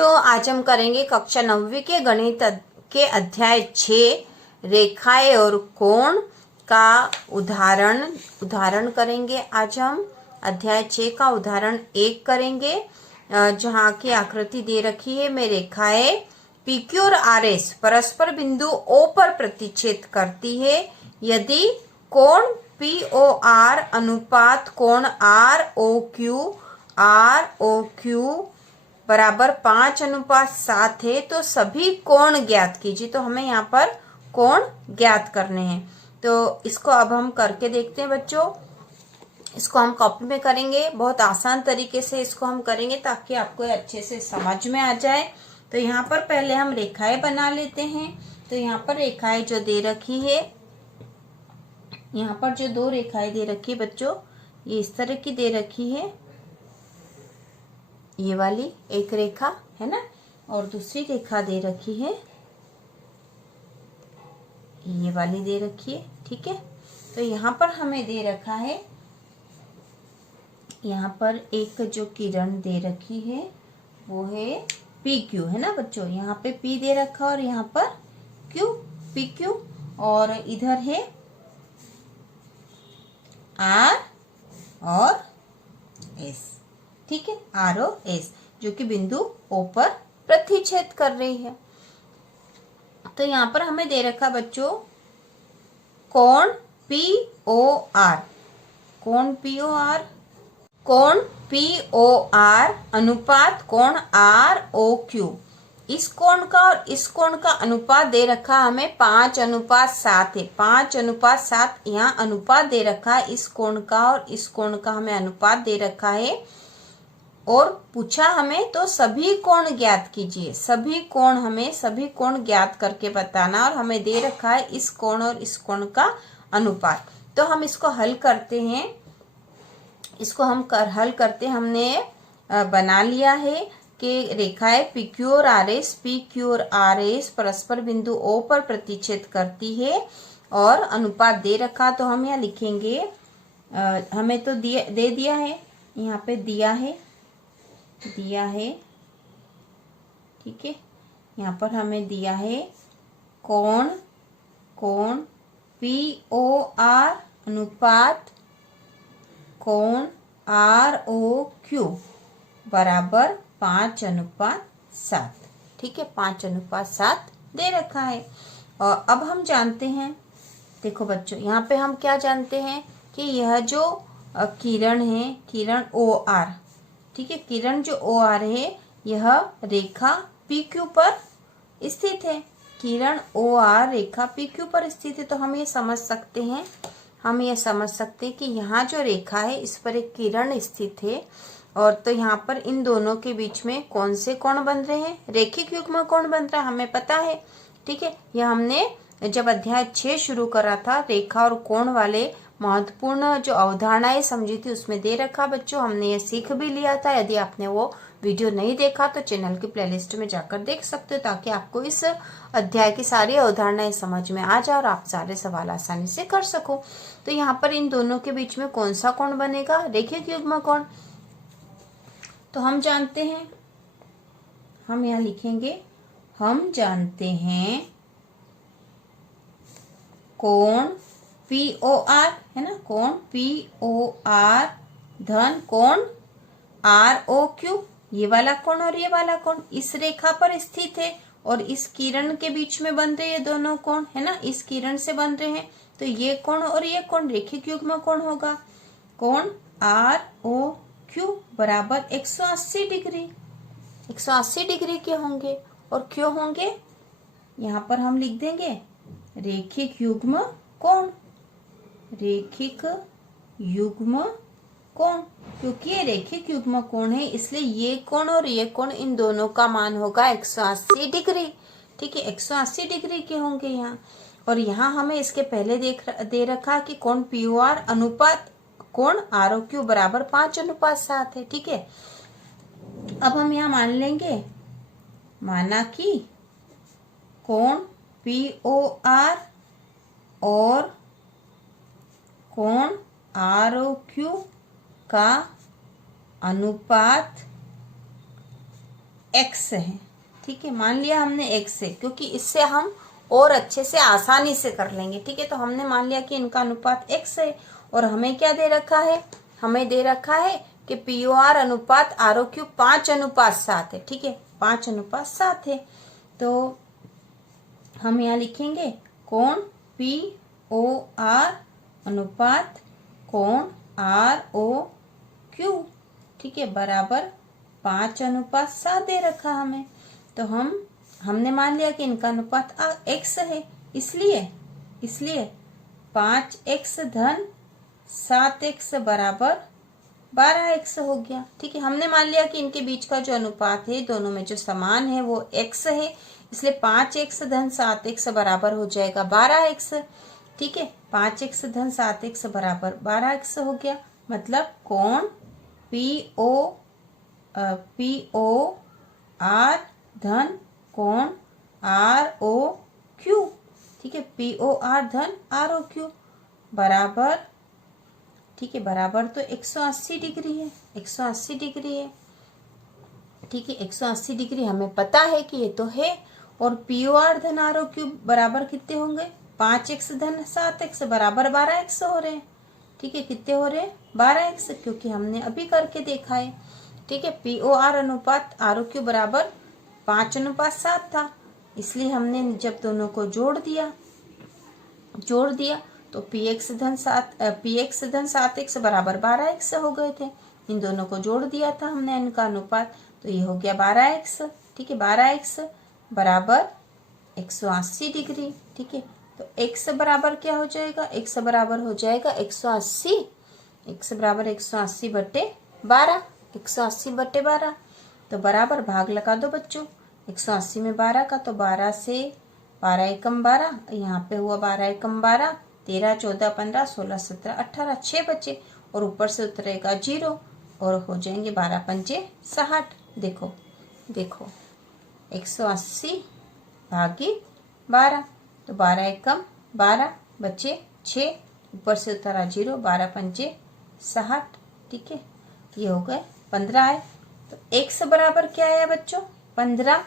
बच्चों, आज हम करेंगे कक्षा 9वीं के गणित के अध्याय 6 रेखाएं और कोण का उदाहरण करेंगे। आज हम अध्याय 6 का उदाहरण 1 करेंगे, जहाँ की आकृति दे रखी है। में रेखाएं PQ और RS परस्पर बिंदु O पर प्रतिच्छेद करती है यदि कोण POR अनुपात कोण ROQ बराबर 5:7 है तो सभी कोण ज्ञात कीजिए। तो हमें यहाँ पर कोण ज्ञात करने हैं, तो इसको अब हम करके देखते हैं बच्चों। इसको हम कॉपी में करेंगे, बहुत आसान तरीके से इसको हम करेंगे ताकि आपको अच्छे से समझ में आ जाए। तो यहाँ पर पहले हम रेखाएं बना लेते हैं। तो यहाँ पर रेखाएं जो दे रखी है, यहाँ पर जो 2 रेखाएं दे रखी है बच्चों, ये इस तरह की दे रखी है। ये वाली एक रेखा है ना, और दूसरी रेखा दे रखी है, ये वाली दे रखी है। ठीक है, तो यहाँ पर हमें दे रखा है, यहाँ पर एक जो किरण दे रखी है वो है PQ, है ना बच्चों। यहाँ पे P दे रखा और यहाँ पर Q, PQ, और इधर है R और S। ठीक है, R और S जो कि बिंदु O पर प्रतिच्छेद कर रही है। तो यहाँ पर हमें दे रखा बच्चों कोण POR, कोण POR, कोण POR अनुपात कोण ROQ। इस कोण का और इस कोण का अनुपात दे रखा हमें 5:7 है। 5:7 यहाँ अनुपात दे रखा है। इस कोण का और इस कोण का हमें अनुपात दे रखा है और पूछा हमें तो सभी कोण ज्ञात कीजिए। सभी कोण ज्ञात करके बताना, और हमें दे रखा है इस कोण और इस कोण का अनुपात। तो हम इसको हल करते हैं। इसको हम हल करते हमने बना लिया है कि रेखाएं PQ और RS परस्पर बिंदु O पर प्रतिच्छेद करती है और अनुपात दे रखा। तो हम यहाँ लिखेंगे, हमें तो दे दिया है, यहाँ पे दिया है। ठीक है, यहाँ पर हमें दिया है कोण POR अनुपात कोण ROQ बराबर 5:7। ठीक है, 5:7 दे रखा है। और अब हम जानते हैं, देखो बच्चों, यहाँ पे हम क्या जानते हैं कि यह जो किरण है, किरण OR, ठीक है, किरण जो OR है यह रेखा PQ पर स्थित है। किरण OR रेखा PQ पर स्थित है। तो हम ये समझ सकते हैं कि यहाँ जो रेखा है इस पर एक किरण स्थित है, और तो यहाँ पर इन दोनों के बीच में कौन से कोण बन रहे हैं? रेखिक युग्म कोण बन रहा है, हमें पता है। ठीक है, यह हमने जब अध्याय 6 शुरू करा था, रेखा और कोण वाले महत्वपूर्ण जो अवधारणाएं समझी थी उसमें दे रखा बच्चों। हमने ये सीख भी लिया था। यदि आपने वो वीडियो नहीं देखा तो चैनल की प्लेलिस्ट में जाकर देख सकते हो, ताकि आपको इस अध्याय की सारी अवधारणाएं समझ में आ जाए और आप सारे सवाल आसानी से कर सको। तो यहाँ पर इन दोनों के बीच में कौन सा कोण बनेगा? रेखिक युग्म कोण। तो हम जानते हैं, हम यहाँ लिखेंगे, हम जानते हैं कोण POR, है ना, कोण POR धन कोण ROQ, ये वाला कोण और ये वाला कोण इस रेखा पर स्थित है और इस किरण के बीच में बन रहे हैं दोनों कोण, है ना, इस किरण से बन रहे हैं। तो ये कोण और ये कोण रेखिक युग्म कोण होगा। कोण ROQ बराबर 180 डिग्री। 180 डिग्री के होंगे, और क्यों होंगे यहाँ पर हम लिख देंगे रेखिक युग्म कोण। रेखिक युग्म कोण, क्योंकि ये रेखिक युग्म कोण है इसलिए ये कोण और ये कोण इन दोनों का मान होगा 180 डिग्री। ठीक है, 180 डिग्री के होंगे यहाँ। और यहाँ हमें इसके पहले दे रखा कि कोण POR अनुपात कोण ROQ बराबर 5:7 है। ठीक है, अब हम यहाँ मान लेंगे, माना कि कोण POR और कोण ROQ का अनुपात x है, ठीक है। मान लिया हमने x है, क्योंकि इससे हम और अच्छे से आसानी से कर लेंगे, ठीक है। तो हमने मान लिया कि इनका अनुपात x है, और हमें क्या दे रखा है, हमें दे रखा है कि POR अनुपात ROQ 5:7 है, ठीक है। 5:7 है, तो हम यहाँ लिखेंगे कोण POR अनुपात कोण ROQ, ठीक है, बराबर 5:7 दे रखा हमें। तो हमने मान लिया कि इनका अनुपात x है, इसलिए 5x धन 7x बराबर 12x हो गया, ठीक है। हमने मान लिया कि इनके बीच का जो अनुपात है, दोनों में जो समान है वो x है, इसलिए 5x धन 7x बराबर हो जाएगा 12x, ठीक है। 5x धन 7x बराबर 12x हो गया, मतलब कोण POR धन कोण ROQ, ठीक है। POR धन ROQ बराबर, ठीक है, बराबर तो 180 डिग्री है, 180 डिग्री है, ठीक है। 180 डिग्री हमें पता है कि ये तो है। और POR धन ROQ बराबर कितने होंगे, 5x धन 7x बराबर 12x हो रहे हैं, ठीक है। कितने हो रहे हैं, 12x, क्योंकि हमने अभी करके देखा है, ठीक है। POR अनुपात ROQ बराबर 5:7 था, इसलिए हमने जब दोनों को जोड़ दिया तो PX धन 7x बराबर 12x हो गए थे। इन दोनों को जोड़ दिया था हमने इनका अनुपात, तो ये हो गया 12x, ठीक है। 12x बराबर 180 डिग्री, ठीक है। तो x बराबर क्या हो जाएगा, x बराबर हो जाएगा 180, x बराबर 180 बटे 12, 180 बटे 12, तो बराबर भाग लगा दो बच्चों। 180 में 12 का, तो 12 से 12 एकम 12, यहाँ पे हुआ 12 एकम 12, 13 14 15 16 17 18, 6 बचे, और ऊपर से उतरेगा 0, और हो जाएंगे 12 पंचे 60। देखो 180 भागी 12, तो 12 एकम 12 बचे 6, ऊपर से उतरा 0, 12 पंचे 60, ठीक है। ये हो गए 15 है। तो x बराबर क्या आया बच्चों, 15।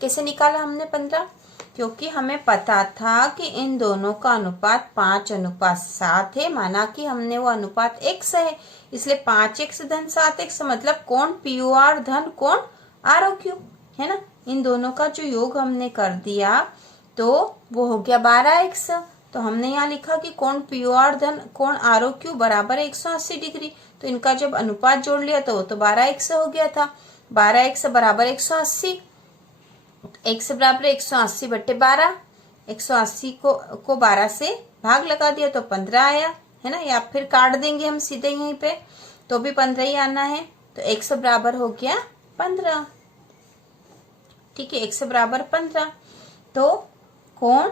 कैसे निकाला हमने 15, क्योंकि हमें पता था कि इन दोनों का अनुपात 5:7 है, माना कि हमने वो अनुपात x है, इसलिए 5x धन 7x मतलब कोण POR धन कोण ROQ है ना। इन दोनों का जो योग हमने कर दिया तो वो हो गया 12x। तो हमने यहाँ लिखा कि कोण POR धन कोण ROQ बराबर 180 डिग्री, तो इनका जब अनुपात जोड़ लिया तो वो तो 12x हो गया था। 12x बराबर 180, x बराबर 180 बटे 12, 180 को 12 से भाग लगा दिया तो 15 आया है ना, या फिर काट देंगे हम सीधे यहीं पे तो भी 15 ही आना है। तो x बराबर हो गया 15, ठीक है। x बराबर 15, तो कोण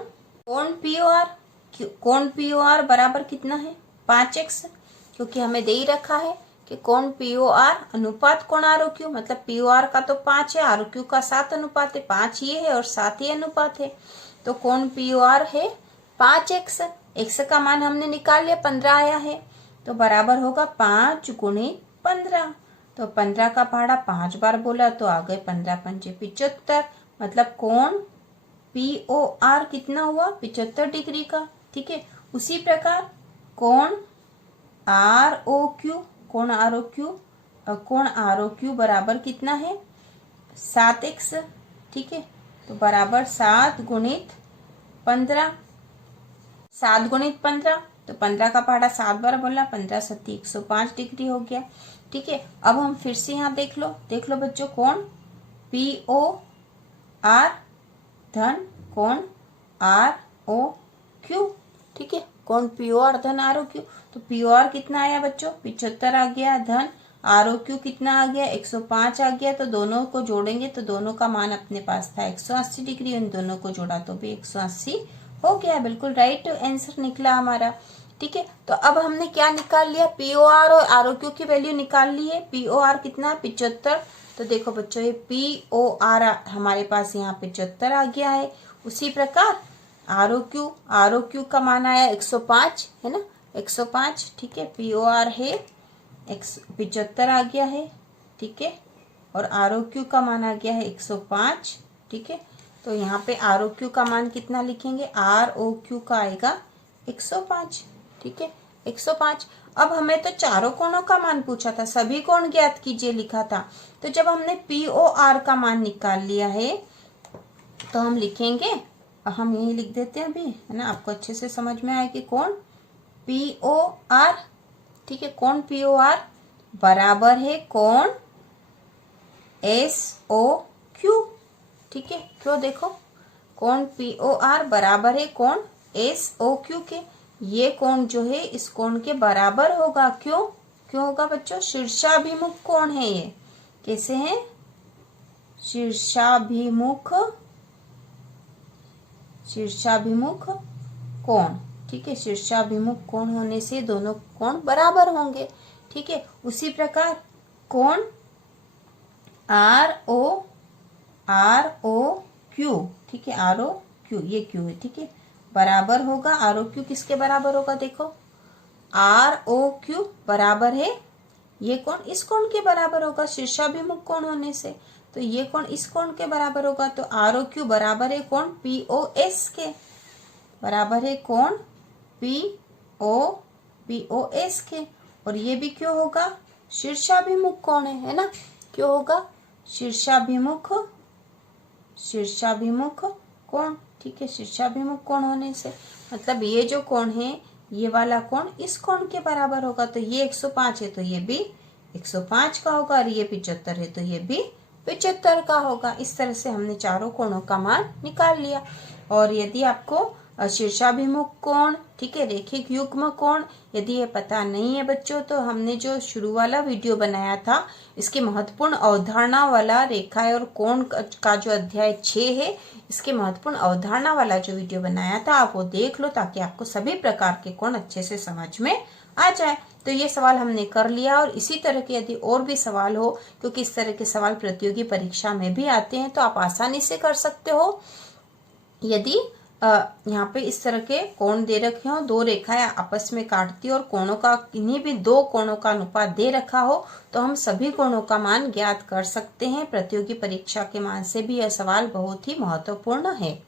POR बराबर कितना है, 5x, क्योंकि हमें दे ही रखा है कि कोण POR अनुपात कोण ROQ, मतलब POR का तो 5 है, ROQ का 7 अनुपात है, 5 ये है और 7 ये अनुपात है, तो कोण POR है 5x। x का मान हमने निकाल लिया, 15 आया है, तो बराबर होगा 5 गुणित 15, तो 15 का पहाड़ा 5 बार बोला तो आ गए 15 पंजे 75, मतलब कोण POR कितना हुआ, 75 डिग्री का, ठीक है। उसी प्रकार कोण ROQ बराबर कितना है, 7x, ठीक है। तो बराबर 7 गुणित 15, 7 गुणित 15, तो 15 का पहाड़ा 7 बार बोला, 15 सत्ती 105 डिग्री हो गया, ठीक है। अब हम फिर से यहाँ देख लो बच्चों, कोण POR धन कोण ROQ, ठीक है। कोण POR धन ROQ, तो POR कितना आया बच्चों, 75 आ गया, धन ROQ कितना आ गया, 105 आ गया, तो दोनों को जोड़ेंगे तो दोनों का मान अपने पास था 180 डिग्री, उन दोनों को जोड़ा तो भी 180 हो गया, बिल्कुल राइट आंसर निकला हमारा, ठीक है। तो अब हमने क्या निकाल लिया, POR और ROQ की वैल्यू निकाल ली है। POR कितना है, 75, तो देखो बच्चों ये POR हमारे पास यहाँ 75 आ गया है। उसी प्रकार ROQ का मान आया 105 है ना, 105, ठीक है। POR है 75 आ गया है, ठीक है, और ROQ का मान आ गया है 105। ठीक है, तो यहाँ पे ROQ का मान कितना लिखेंगे, ROQ का आएगा 105। ठीक है, 105। अब हमें तो चारों कोणों का मान पूछा था, सभी कोण ज्ञात कीजिए लिखा था। तो जब हमने POR का मान निकाल लिया है तो हम लिखेंगे, हम यही लिख देते हैं अभी, है ना, आपको अच्छे से समझ में आएगी। कोण POR, ठीक है, कोण POR बराबर है कोण SOQ। ठीक है, क्यों, देखो कोण POR बराबर है कोण SOQ के। ये कोण जो है इस कोण के बराबर होगा। क्यों, क्यों होगा बच्चों, शीर्षाभिमुख कोण है ये। कैसे है, शीर्षाभिमुख कोण। ठीक है, शीर्षाभिमुख कोण होने से दोनों कोण बराबर होंगे। ठीक है, उसी प्रकार कोण ROQ, ठीक है, ROQ ये Q है, ठीक है, बराबर होगा, ROQ किसके बराबर होगा, देखो ROQ बराबर है ये कोण इस कोण के बराबर होगा शीर्षाभिमुख कोण होने से। तो ये कोण इस कोण के बराबर होगा, तो ROQ बराबर है कोण POS के, बराबर है कोण POS के। और ये भी क्यों होगा, शीर्षाभिमुख कोण है ना, क्यों होगा, शीर्षाभिमुख कोण। ठीक है, शीर्षाभिमुख कोण होने से मतलब ये जो कोण है ये वाला कोण इस कोण के बराबर होगा। तो ये 105 है तो ये भी 105 का होगा, और ये 75 है तो ये भी 75 का होगा। इस तरह से हमने चारों कोणों का मान निकाल लिया। और यदि आपको शीर्षाभिमुख कोण, ठीक है, रेखिक युग्म कोण यदि ये पता नहीं है बच्चों, तो हमने जो शुरू वाला वीडियो बनाया था इसके महत्वपूर्ण अवधारणा वाला रेखा और कोण का जो अध्याय 6 है, इसके महत्वपूर्ण अवधारणा वाला जो वीडियो बनाया था आप वो देख लो, ताकि आपको सभी प्रकार के कोण अच्छे से समझ में आ जाए। तो ये सवाल हमने कर लिया, और इसी तरह के यदि और भी सवाल हो, क्योंकि इस तरह के सवाल प्रतियोगी परीक्षा में भी आते हैं, तो आप आसानी से कर सकते हो। यदि यहाँ पे इस तरह के कोण दे रखे हो, दो रेखाएं आपस में काटती और कोणों का, इन्हीं भी दो कोणों का अनुपात दे रखा हो, तो हम सभी कोणों का मान ज्ञात कर सकते हैं। प्रतियोगी परीक्षा के मान से भी यह सवाल बहुत ही महत्वपूर्ण है।